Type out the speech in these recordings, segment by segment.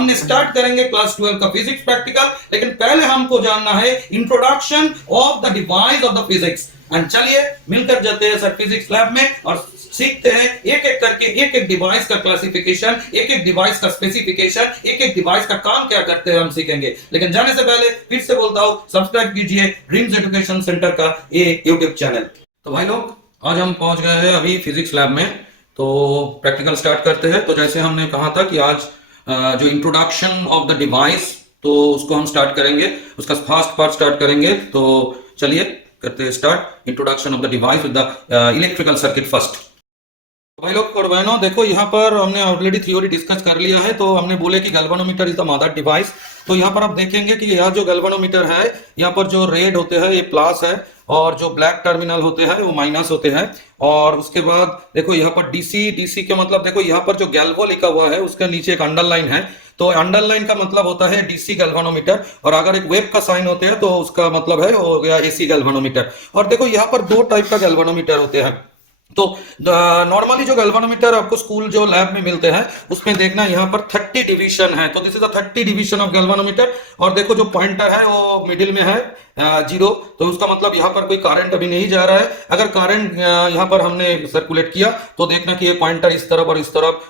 हमने स्टार्ट करेंगे क्लास 12 का फिजिक्स प्रैक्टिकल, लेकिन पहले हमको जानना है introduction of the device of the physics. And चलिए मिलकर जाते हैं सर फिजिक्स लैब में और सीखते हैं एक एक करके एक एक डिवाइस का क्लासिफिकेशन, एक एक डिवाइस का स्पेसिफिकेशन, एक एक डिवाइस का काम क्या करते हैं हम सीखेंगे। लेकिन जाने से पहले फिर से बोलता हूं, सब्सक्राइब कीजिए ड्रीम्स एजुकेशन सेंटर का ये यूट्यूब चैनल। तो भाई लोग, आज हम पहुंच गए हैं अभी फिजिक्स लैब में, तो प्रैक्टिकल स्टार्ट करते हैं। तो जैसे हमने कहा था कि आज जो इंट्रोडक्शन ऑफ द डिवाइस, तो उसको हम स्टार्ट करेंगे, उसका फर्स्ट पार्ट स्टार्ट करेंगे। तो चलिए करते हैं start introduction of the device with the electrical circuit first. भाई लोग और बहनों, देखो यहाँ पर हमने ऑलरेडी थ्योरी डिस्कस कर लिया है। तो हमने बोले कि galvanometer is the mother device. तो यहाँ पर आप देखेंगे कि यह जो गैल्वेनोमीटर है, यहाँ पर जो रेड होते हैं ये प्लस है और जो ब्लैक टर्मिनल होते हैं वो माइनस होते हैं। और उसके बाद देखो यहाँ पर डीसी, डीसी के मतलब देखो यहाँ पर जो गैल्वो लिखा हुआ है उसके नीचे एक अंडरलाइन है, तो अंडरलाइन का मतलब होता है डीसी गैल्वेनोमीटर। और अगर एक वेब का साइन होते हैं तो उसका मतलब है हो गया एसी गैल्वेनोमीटर। और देखो यहाँ पर दो टाइप का गैल्वेनोमीटर होते हैं। तो नॉर्मली जो गैल्वेनोमीटर आपको स्कूल जो लैब में मिलते हैं उसमें देखना यहाँ पर 30 डिवीजन है, तो this is the 30 division of galvanometer. और देखो जो पॉइंटर है वो मिडिल में है 0, तो उसका मतलब यहाँ पर कोई करंट अभी नहीं जा रहा है। अगर करंट यहाँ पर हमने सर्कुलेट किया तो देखना कि ये पॉइंटर इस तरफ और इस तरफ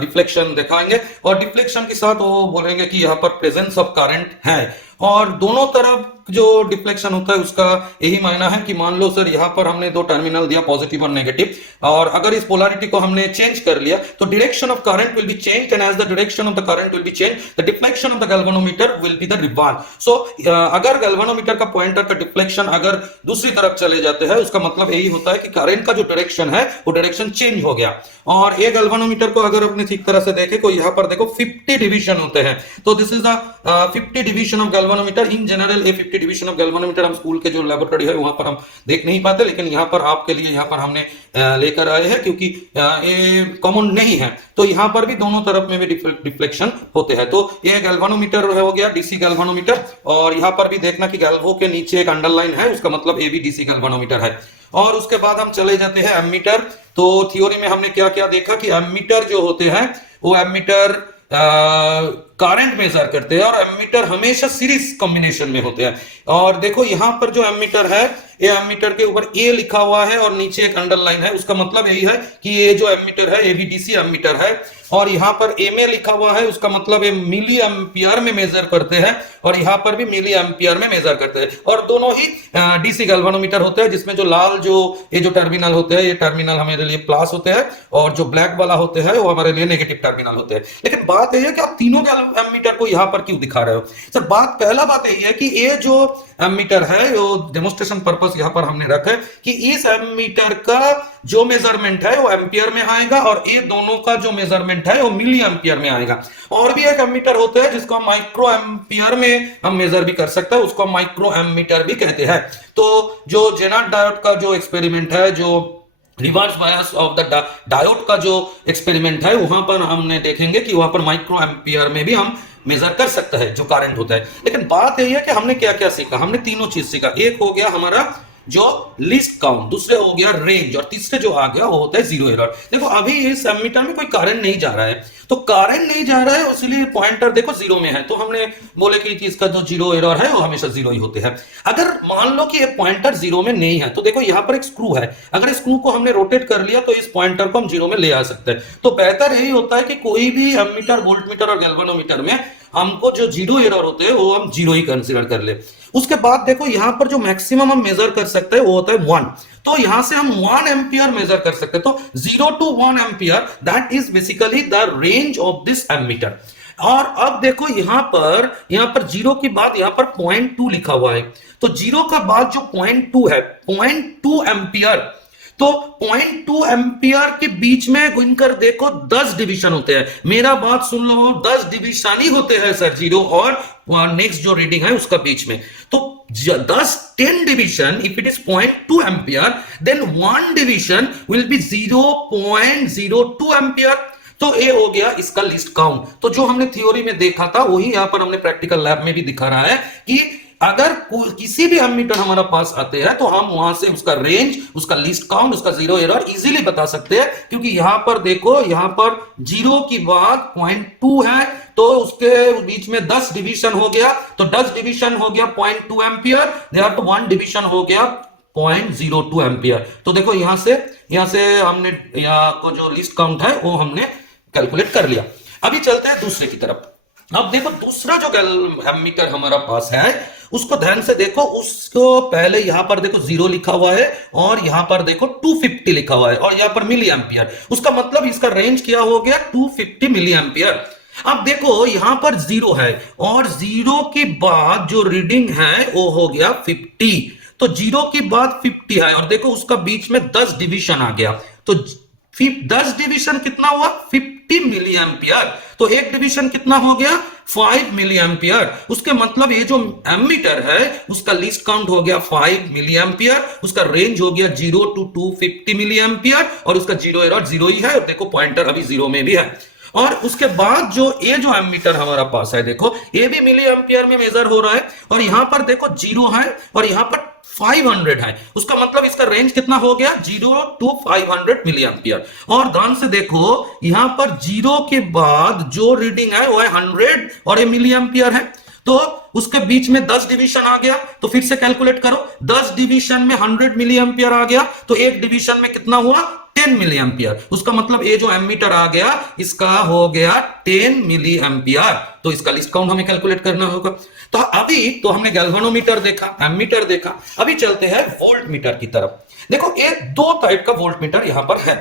डिफ्लेक्शन दिखाएंगे, और डिफ्लेक्शन के साथ वो बोलेंगे कि यहाँ पर प्रेजेंस ऑफ करंट है। और दोनों तरफ जो डिफ्लेक्शन होता है उसका यही मायना है कि मान लो सर यहाँ पर हमने दो टर्मिनल दिया पॉजिटिव और नेगेटिव, और अगर इस पोलैरिटी को हमने चेंज कर लिया तो direction of current will be changed, and as the direction of the current will be changed the deflection of the galvanometer will be the reverse. So अगर गैल्वेनोमीटर का पॉइंटर का डिफ्लेक्शन अगर दूसरी तरफ चले जाते हैं उसका मतलब यही होता है कि करंट का जो डायरेक्शन है वो डायरेक्शन चेंज हो गया। और ये गैल्वेनोमीटर को अगर अपने ठीक तरह से देखें तो यहाँ पर देखो 50 डिवीजन होते हैं, तो this is the 50 division of galvanometer. In general ये 50 डिवीजन ऑफ गैल्वेनोमीटर हम स्कूल के जो लेबोरेटरी है वहां पर हम देख नहीं पाते, लेकिन यहाँ पर आपके लिए यहाँ पर हमने लेकर आए हैं क्योंकि ये कॉमन नहीं है। तो यहाँ पर भी दोनों तरफ में भी डिफ्लेक्शन होते हैं। तो ये गैल्वेनोमीटर हो गया डीसी गैल्वेनोमीटर। और यहाँ पर भी देखना कि गैल्वो के नीचे एक अंडरलाइन है, उसका मतलब ये भी डीसी गैल्वेनोमीटर है। और उसके बाद हम चले जाते हैं एमीटर। तो थ्योरी में हमने क्या क्या देखा कि एमीटर जो होते हैं वो एमीटर करंट मेजर करते हैं, और एमीटर हमेशा सीरीज कॉम्बिनेशन में होते हैं। और देखो यहाँ पर जो एमीटर है, ये एमीटर के ऊपर ए लिखा हुआ है और नीचे एक अंडरलाइन है, उसका मतलब यही है कि ये जो एमीटर है ये भी डीसी एमीटर है। और यहाँ पर एम ए लिखा हुआ है, उसका मतलब ये मिली एम्पियर में मेजर करते हैं, और यहाँ पर भी मिली एम्पियर में मेजर करते हैं। और दोनों ही डीसी गैल्वेनोमीटर होते हैं, जिसमें जो लाल जो ये जो टर्मिनल होते हैं ये टर्मिनल हमारे लिए प्लस होते हैं, और जो ब्लैक वाला होते हैं वो हमारे लिए नेगेटिव टर्मिनल होते हैं। लेकिन बात यह है कि आप तीनों एमीटर को यहाँ पर क्यों दिखा रहे हो सर? पहला बात यही है कि ये जो एमीटर है वो डेमोन्स्ट्रेशन पर्पस यहाँ पर हमने रखा है कि इस एमीटर का जो मेजरमेंट है वो एम्पियर में आएगा, और ये दोनों का जो मेजरमेंट है वो मिली एम्पियर में आएगा। और भी एक एमीटर होता है जिसको हम माइक्रो एम्पियर में हम मेजर भी कर सकते हैं, उसको माइक्रो एमीटर भी कहते हैं। तो जो जेनर डायोड का जो एक्सपेरिमेंट है, जो reverse bias of the diode का जो एक्सपेरिमेंट है, वहां पर हमने देखेंगे कि वहां पर माइक्रो एम्पियर में भी हम मेजर कर सकते हैं जो करंट होता है। लेकिन बात यही है कि हमने क्या क्या सीखा। हमने तीनों चीज सीखा। एक हो गया हमारा जो लिस्ट काउंट, दूसरे हो गया रेंज, और तीसरे जो आ गया वो होता है जीरो एरर। देखो अभी इस एमीटर में कोई करंट नहीं जा रहा है, तो करंट नहीं जा रहा है इसलिए पॉइंटर देखो जीरो में है, तो हमने बोले कि इसका जो जीरो एरर है वो हमेशा जीरो ही होते हैं। अगर मान लो कि ये पॉइंटर जीरो में नहीं है तो देखो यहाँ पर एक स्क्रू है, अगर इस स्क्रू को हमने रोटेट कर लिया तो इस पॉइंटर को हम जीरो में ले आ सकते हैं। तो बेहतर यही होता है कि कोई भी एमीटर, वोल्टमीटर और गैल्वेनोमीटर में हमको जो जीरो एरर होते हैं वो हम जीरो ही कंसीडर कर ले। उसके बाद देखो यहाँ पर जो मैक्सिमम हम मेजर कर सकते हैं वो होता है 1, तो यहां से हम 1 एम्पियर मेजर कर सकते हैं। तो 0 to 1 ampere that is basically the range of this ammeter. और अब देखो यहाँ पर जीरो के बाद यहाँ पर 0.2 लिखा हुआ है, तो जीरो का बाद जो 0.2 है, 0.2 एम्पियर, तो 0.2 एम्पियर के बीच में गिनकर देखो 10 डिवीजन होते हैं। मेरा बात सुन लो, 10 डिवीजन ही होते हैं सर जीरो और नेक्स्ट जो रीडिंग है उसका बीच में। तो 10 division if it is 0.2 ampere, then 1 division will be 0.02 ampere. तो ये हो गया इसका लिस्ट काउंट। तो जो हमने थ्योरी में देखा था वही यहां पर हमने प्रैक्टिकल लैब में भी दिखा रहा है कि अगर किसी भी एमीटर हमारा पास आते हैं तो हम वहां से उसका रेंज, उसका लीस्ट काउंट, उसका जीरो एरर इजीली बता सकते हैं, क्योंकि यहां पर देखो, यहां पर 0 की बाद 0.2 है, तो उसके बीच में 10 डिवीजन हो गया, तो 10 डिवीजन हो गया 0.2 एम्पियर, देयर तो 1 डिवीजन हो गया 0.02 एम्पियर। तो देखो यहां से हमने यहाँ को जो लीस्ट काउंट है वो हमने कैलकुलेट कर लिया। अभी चलते हैं दूसरे की तरफ। अब देखो दूसरा जो एमीटर हमारा पास है उसको ध्यान से देखो, उसको पहले यहां पर देखो 0 लिखा हुआ है और यहां पर देखो 250 लिखा हुआ है और यहां पर मिली एम्पियर, उसका मतलब इसका रेंज क्या हो गया 250 मिली एम्पियर। अब देखो यहां पर 0 है और 0 के बाद जो रीडिंग है वो हो गया 50, तो 0 के बाद 50 है और देखो उसका बीच में 10 डिवीजन आ गया, तो 10 डिवीजन कितना हुआ 50 मिली एम्पियर, तो एक डिवीजन कितना हो गया 5 मिली एम्पियर। उसके मतलब ये जो एमीटर है उसका लीस्ट काउंट हो गया 5 मिली एम्पियर, उसका रेंज हो गया 0 to 250 मिली एम्पियर और उसका जीरो एरर 0 ही है और देखो पॉइंटर अभी 0 में भी है। और उसके बाद जो ये जो एमीटर हमारा पास है देखो ये भी मिली एम्पियर में मेजर हो रहा है और यहां पर देखो 0 है और यहां पर 500 है, उसका मतलब इसका रेंज कितना हो गया 0 to 500 मिली एम्पियर। और ध्यान से देखो यहां पर 0 के बाद जो रीडिंग है वो है 100 और ये मिली एम्पियर है, तो उसके बीच में 10 डिवीजन आ गया, तो फिर से कैलकुलेट करो 10 डिवीजन में 100 मिली एम्पियर आ गया, तो एक डिवीजन में कितना हुआ 10 मिली एम्पियर, उसका मतलब ये जो एमीटर आ गया इसका हो गया 10 मिली एम्पियर, तो इसका लिस्ट काउंट हमें कैलकुलेट करना होगा। तो अभी तो हमने गैल्वेनोमीटर देखा, एमीटर देखा, अभी चलते हैं वोल्ट मीटर की तरफ। देखो ये दो टाइप का वोल्ट मीटर यहां पर है,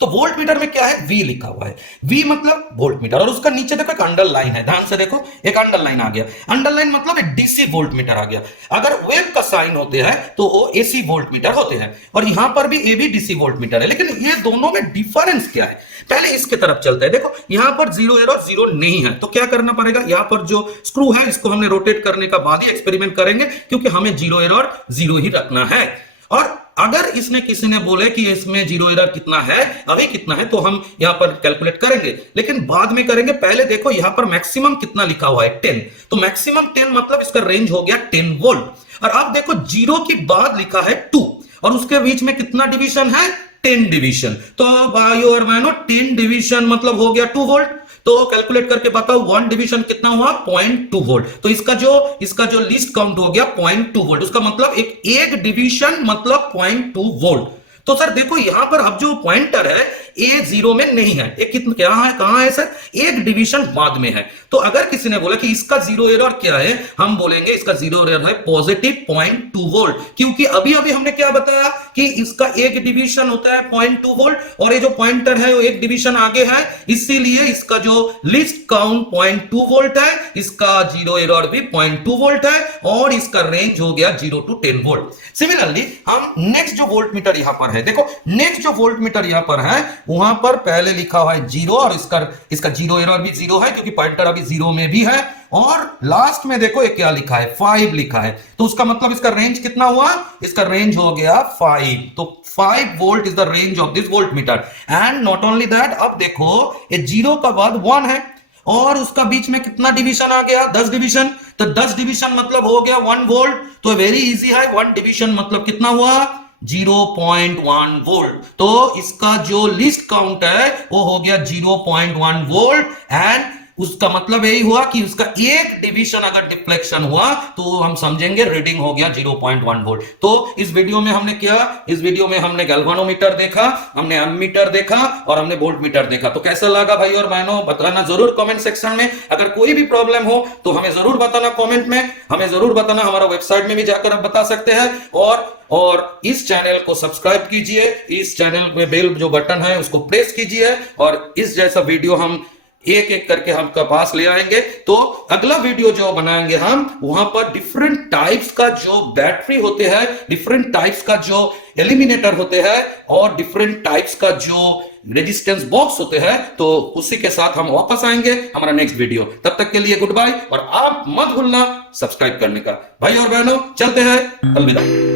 तो वोल्ट मीटर में क्या है V लिखा हुआ है, V मतलब वोल्ट मीटर और उसका नीचे देखो एक अंडरलाइन है, ध्यान से देखो एक अंडरलाइन आ गया, अंडरलाइन मतलब एक डीसी वोल्ट मीटर आ गया। अगर वेव का साइन होते हैं तो वो एसी वोल्ट मीटर होते हैं और यहां पर भी ये भी डीसी वोल्ट मीटर है, लेकिन ये दोनों में डिफरेंस क्या है पहले इसके तरफ चलते हैं। देखो यहां पर 0 एरर 0 नहीं है, तो क्या करना पड़ेगा, यहां पर जो स्क्रू है इसको हमने रोटेट करने का बाद ही एक्सपेरिमेंट करेंगे, क्योंकि हमें 0 एरर 0 ही रखना है। और अगर इसने किसी ने बोले कि इसमें 0 एरर कितना है, अभी कितना है, तो हम यहां पर कैलकुलेट करेंगे, लेकिन बाद में करेंगे। पहले देखो यहां पर मैक्सिमम कितना लिखा हुआ है 10, तो मैक्सिमम 10 मतलब इसका रेंज हो गया 10 वोल्ट। और अब देखो 0 के बाद लिखा है 2 और उसके बीच में कितना डिवीजन है 10 डिवीजन, तो भाइयों और बहनों 10 डिवीजन मतलब हो गया 2 वोल्ट, तो कैलकुलेट करके बताओ 1 डिवीजन कितना हुआ 0.2 वोल्ट, तो इसका जो लिस्ट काउंट हो गया 0.2 वोल्ट, उसका मतलब एक डिवीजन मतलब 0.2 वोल्ट। तो सर देखो यहां पर अब जो पॉइंटर है ए 0 में नहीं है, ये कितना क्या है, कहां है सर, एक डिवीजन बाद में है। तो अगर किसी ने बोला कि इसका 0 एरर क्या है, हम बोलेंगे इसका 0 एरर है पॉजिटिव 0.2 वोल्ट, क्योंकि अभी अभी हमने क्या बताया कि इसका एक डिवीजन होता है 0.2 वोल्ट और ये जो पॉइंटर है वो एक डिवीजन आगे है, इसीलिए इसका जो लिस्ट काउंट 0.2 वोल्ट है, इसका 0 एरर भी 0.2 वोल्ट है और इसका रेंज हो गया 0 to 10 वोल्ट। सिमिलरली हम नेक्स्ट जो वोल्ट मीटर यहां पर है, देखो नेक्स्ट जो वोल्ट मीटर यहां पर है वहां पर पहले लिखा हुआ है 0 और इसका 0 एरर भी 0 है, क्योंकि पॉइंटर अभी 0 में भी है, और लास्ट में देखो ये क्या लिखा है 5 लिखा है, तो उसका मतलब इसका रेंज कितना हुआ, इसका रेंज हो गया 5, तो 5 volt is the range of this volt meter. And not only that, अब देखो ये 0 का बाद 1 है और उसका बीच में कितना डिवीजन आ गया 10 डिवीजन, तो 10 डिवीजन मतलब हो गया 1 वोल्ट, तो वेरी इजी है, 1 डिवीजन मतलब कितना हुआ 0.1 वोल्ट, तो इसका जो लिस्ट काउंट है वो हो गया 0.1 वोल्ट। एंड उसका मतलब यही हुआ कि उसका एक डिवीजन अगर डिफ्लेक्शन हुआ तो हम समझेंगे रीडिंग हो गया 0.1 वोल्ट। तो इस वीडियो में हमने क्या, इस वीडियो में हमने गैल्वेनोमीटर देखा, हमने एमीटर देखा और हमने वोल्ट मीटर देखा। तो कैसा लगा भाई और बहनों, बताना जरूर कमेंट सेक्शन में। अगर कोई भी प्रॉब्लम हो तो हमें जरूर बताना कमेंट में, हमें जरूर बताना, हमारा वेबसाइट में भी जाकर आप बता सकते हैं। और इस चैनल को सब्सक्राइब कीजिए, इस चैनल में बेल जो बटन है उसको प्रेस कीजिए और इस जैसा वीडियो हम एक एक करके आपके पास ले आएंगे। तो अगला वीडियो जो बनाएंगे हम, वहां पर डिफरेंट टाइप्स का जो बैटरी होते हैं, डिफरेंट टाइप्स का जो एलिमिनेटर होते हैं और डिफरेंट टाइप्स का जो रेजिस्टेंस बॉक्स होते हैं, तो उसी के साथ हम वापस आएंगे हमारा नेक्स्ट वीडियो। तब तक के लिए गुड बाय और आप मत भूलना सब्सक्राइब करने का। भाई और बहनों चलते हैं, अलविदा।